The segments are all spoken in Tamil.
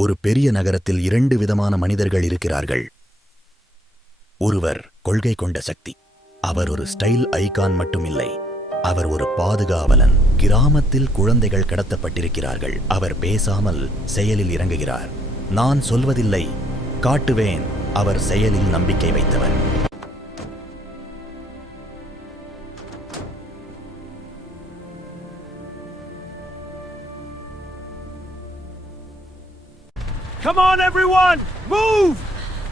ஒரு பெரிய நகரத்தில் 2 விதமான மனிதர்கள் இருக்கிறார்கள். ஒருவர் கொள்கை கொண்ட சக்தி. அவர் ஒரு ஸ்டைல் ஐகான் மட்டுமில்லை, அவர் ஒரு பாதுகாவலன். கிராமத்தில் குழந்தைகள் கடத்தப்பட்டிருக்கிறார்கள். அவர் பேசாமல் செயலில் இறங்குகிறார். நான் சொல்வதில்லை, காட்டுவேன். அவர் செயலில் நம்பிக்கை வைத்தவர். Come on, everyone! Move!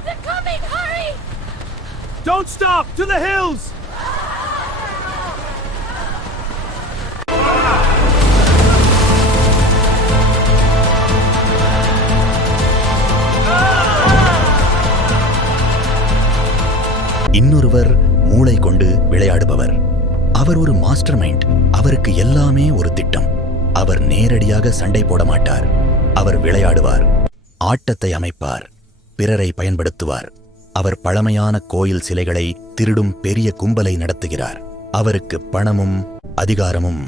They're coming! Hurry! Don't stop! To the hills! இன்னொருவர் மூளை கொண்டு விளையாடுபவர். அவர் ஒரு மாஸ்டர் மைண்ட். அவருக்கு எல்லாமே ஒரு திட்டம். அவர் நேரடியாக சண்டை போட மாட்டார். அவர் விளையாடுவார், ஆட்டத்தை அமைப்பார், பிறரை பயன்படுத்துவார். அவர் பழமையான கோயில் சிலைகளை திருடும் பெரிய கும்பலை நடத்துகிறார். அவருக்கு பணமும் அதிகாரமும்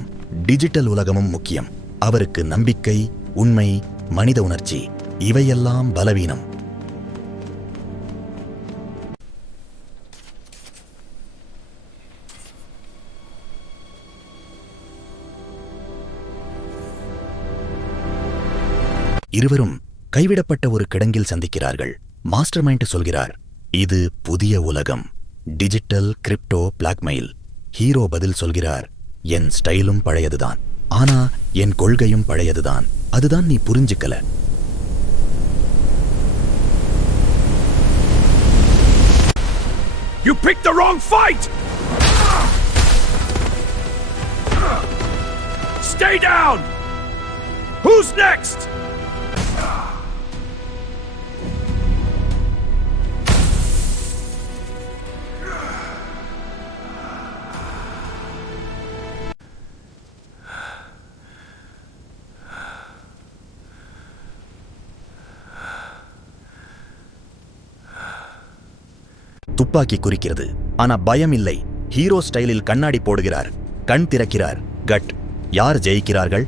டிஜிட்டல் உலகமும் முக்கியம். அவருக்கு நம்பிக்கை, உண்மை, மனித உணர்ச்சி இவையெல்லாம் பலவீனம். இருவரும் கைவிடப்பட்ட ஒரு கிடங்கில் சந்திக்கிறார்கள். மாஸ்டர் மைண்ட் சொல்கிறார், இது புதிய உலகம், டிஜிட்டல் கிரிப்டோ பிளாக்மெயில். ஹீரோ பதில் சொல்கிறார், என் ஸ்டைலும் பழையதுதான், ஆனா என் கொள்கையும் பழையதுதான். அதுதான் நீ புரிஞ்சுக்கல. You picked the wrong fight! Stay down! Who's next? துப்பாக்கி குறிக்கிறது, ஆனா பயம் இல்லை. ஹீரோ ஸ்டைலில் கண்ணாடி போடுகிறார், கண் திறக்கிறார். கட். யார் ஜெயிக்கிறார்கள்?